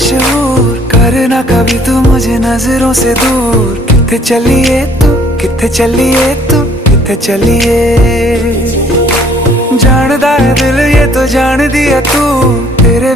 मशहूर, करना कभी तू मुझे नजरों से दूर। किथे चलिए तू, किथे चलिए तू, किथे चलिए। जानदा है दिल ये तो जान दिया तू, तेरे